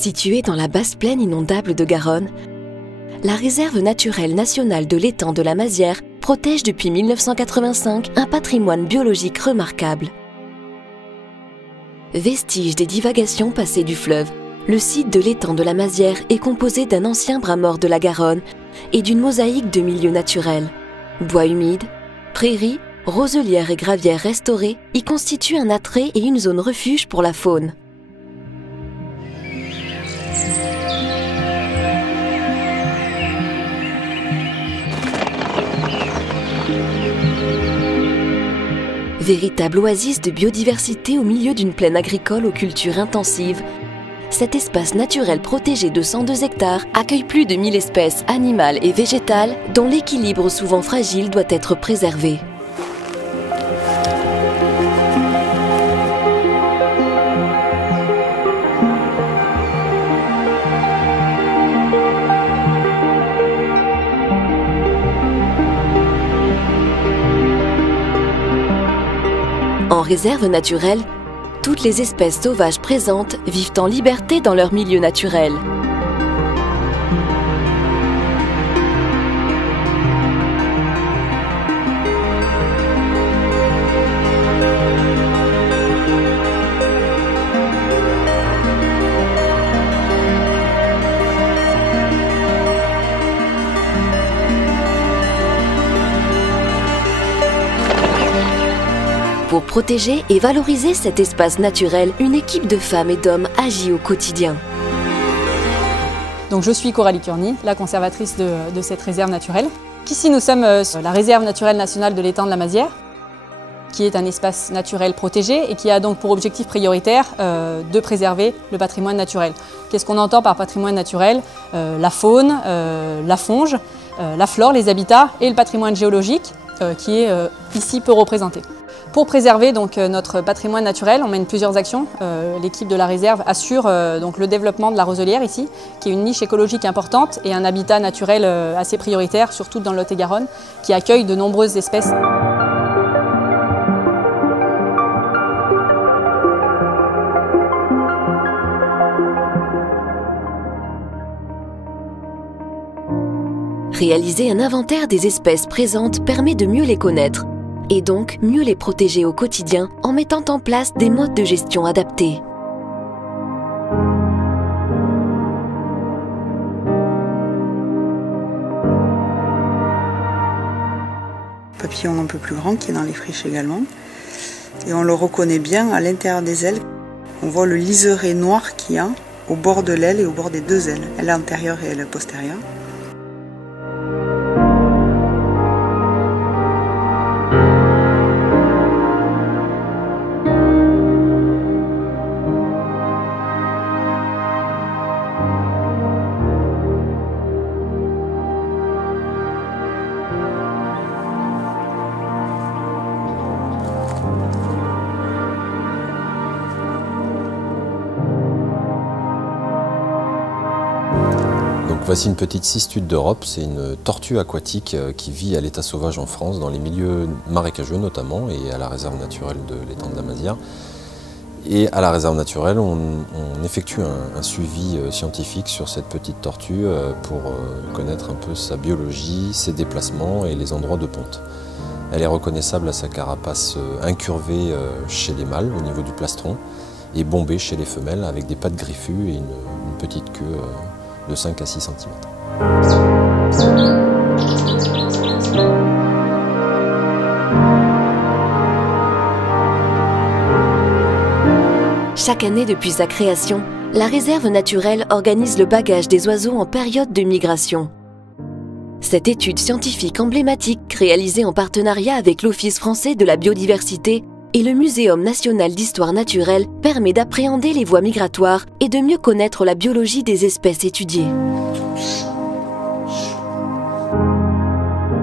Située dans la basse plaine inondable de Garonne, la réserve naturelle nationale de l'étang de la Mazière protège depuis 1985 un patrimoine biologique remarquable. Vestige des divagations passées du fleuve, le site de l'étang de la Mazière est composé d'un ancien bras mort de la Garonne et d'une mosaïque de milieux naturels. Bois humides, prairies, roselières et gravières restaurées y constituent un attrait et une zone refuge pour la faune. Véritable oasis de biodiversité au milieu d'une plaine agricole aux cultures intensives, cet espace naturel protégé de 102 hectares accueille plus de 1000 espèces animales et végétales dont l'équilibre souvent fragile doit être préservé. En réserve naturelle, toutes les espèces sauvages présentes vivent en liberté dans leur milieu naturel. Pour protéger et valoriser cet espace naturel, une équipe de femmes et d'hommes agit au quotidien. Donc je suis Coralie Curny, la conservatrice de cette réserve naturelle. Ici nous sommes sur la réserve naturelle nationale de l'étang de la Mazière, qui est un espace naturel protégé et qui a donc pour objectif prioritaire de préserver le patrimoine naturel. Qu'est-ce qu'on entend par patrimoine naturel? La faune, la fonge, la flore, les habitats et le patrimoine géologique qui est ici peu représenté. Pour préserver donc notre patrimoine naturel, on mène plusieurs actions. L'équipe de la réserve assure donc le développement de la roselière ici, qui est une niche écologique importante et un habitat naturel assez prioritaire, surtout dans le Lot-et-Garonne, qui accueille de nombreuses espèces. Réaliser un inventaire des espèces présentes permet de mieux les connaître et donc mieux les protéger au quotidien en mettant en place des modes de gestion adaptés. Papillon un peu plus grand qui est dans les friches également. Et on le reconnaît bien à l'intérieur des ailes. On voit le liseré noir qu'il y a au bord de l'aile et au bord des deux ailes, aile antérieure et aile postérieure. Voici une petite cistude d'Europe, c'est une tortue aquatique qui vit à l'état sauvage en France, dans les milieux marécageux notamment, et à la réserve naturelle de l'étang de la Mazière. Et à la réserve naturelle, on effectue un suivi scientifique sur cette petite tortue pour connaître un peu sa biologie, ses déplacements et les endroits de ponte. Elle est reconnaissable à sa carapace incurvée chez les mâles au niveau du plastron et bombée chez les femelles avec des pattes griffues et une petite queue de 5 à 6 cm. Chaque année depuis sa création, la réserve naturelle organise le bagage des oiseaux en période de migration. Cette étude scientifique emblématique, réalisée en partenariat avec l'Office français de la biodiversité et le Muséum national d'histoire naturelle, permet d'appréhender les voies migratoires et de mieux connaître la biologie des espèces étudiées.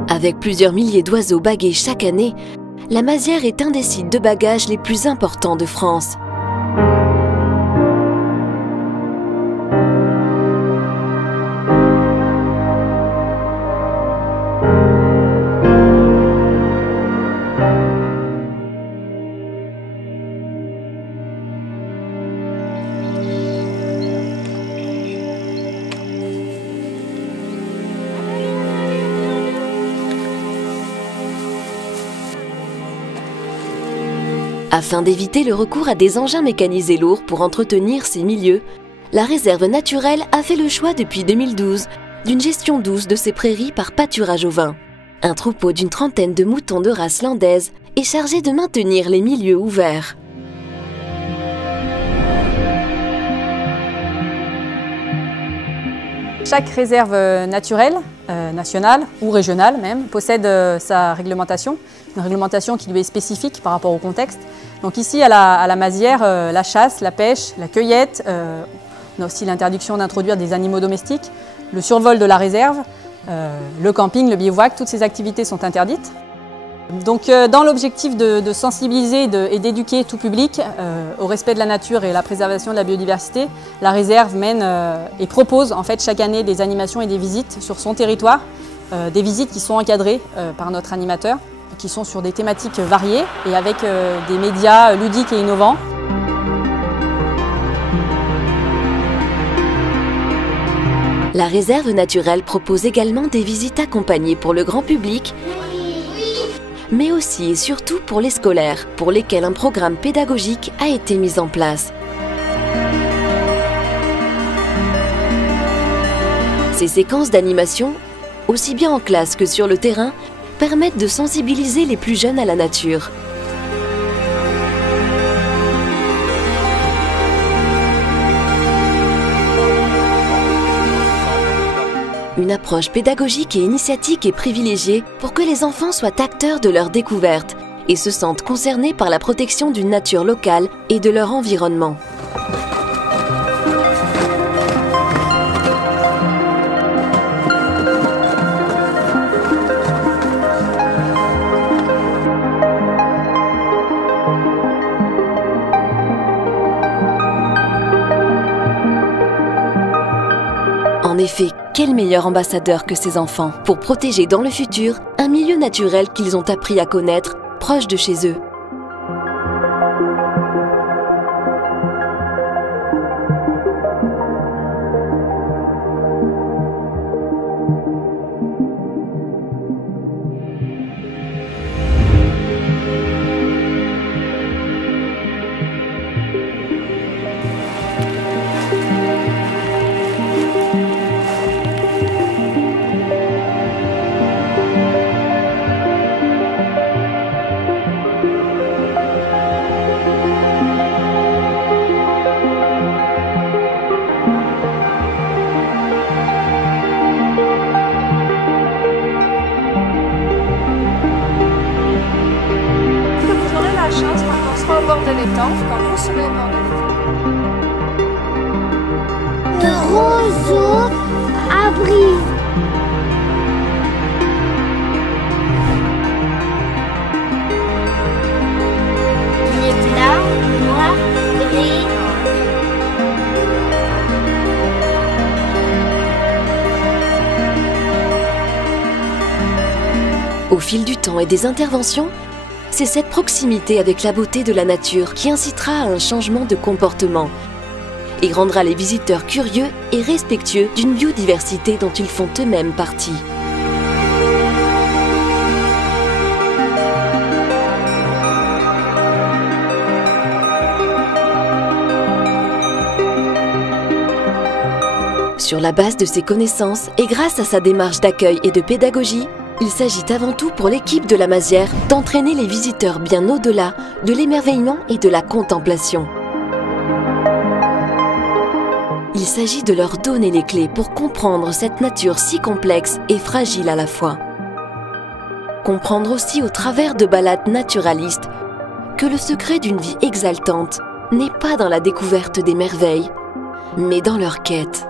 Avec plusieurs milliers d'oiseaux bagués chaque année, la Mazière est un des sites de bagages les plus importants de France. Afin d'éviter le recours à des engins mécanisés lourds pour entretenir ces milieux, la réserve naturelle a fait le choix depuis 2012 d'une gestion douce de ses prairies par pâturage ovin. Un troupeau d'une trentaine de moutons de race landaise est chargé de maintenir les milieux ouverts. Chaque réserve naturelle, nationale ou régionale même, possède sa réglementation, une réglementation qui lui est spécifique par rapport au contexte. Donc ici à la Mazière, la chasse, la pêche, la cueillette, on a aussi l'interdiction d'introduire des animaux domestiques, le survol de la réserve, le camping, le bivouac, toutes ces activités sont interdites. Donc dans l'objectif de sensibiliser et d'éduquer tout public au respect de la nature et à la préservation de la biodiversité, la réserve mène et propose en fait chaque année des animations et des visites sur son territoire, des visites qui sont encadrées par notre animateur, qui sont sur des thématiques variées et avec des médias ludiques et innovants. La réserve naturelle propose également des visites accompagnées pour le grand public, mais aussi et surtout pour les scolaires, pour lesquels un programme pédagogique a été mis en place. Ces séquences d'animation, aussi bien en classe que sur le terrain, permettent de sensibiliser les plus jeunes à la nature. Une approche pédagogique et initiatique est privilégiée pour que les enfants soient acteurs de leur découverte et se sentent concernés par la protection d'une nature locale et de leur environnement. En effet, quel meilleur ambassadeur que ces enfants pour protéger dans le futur un milieu naturel qu'ils ont appris à connaître, proche de chez eux. Au bord de l'étang, quand vous serez au bord de l'étang. De roseaux abris. Il est blanc, noir, gris. Au fil du temps et des interventions, c'est cette proximité avec la beauté de la nature qui incitera à un changement de comportement et rendra les visiteurs curieux et respectueux d'une biodiversité dont ils font eux-mêmes partie. Sur la base de ses connaissances et grâce à sa démarche d'accueil et de pédagogie, il s'agit avant tout pour l'équipe de la Mazière d'entraîner les visiteurs bien au-delà de l'émerveillement et de la contemplation. Il s'agit de leur donner les clés pour comprendre cette nature si complexe et fragile à la fois. Comprendre aussi au travers de balades naturalistes que le secret d'une vie exaltante n'est pas dans la découverte des merveilles, mais dans leur quête.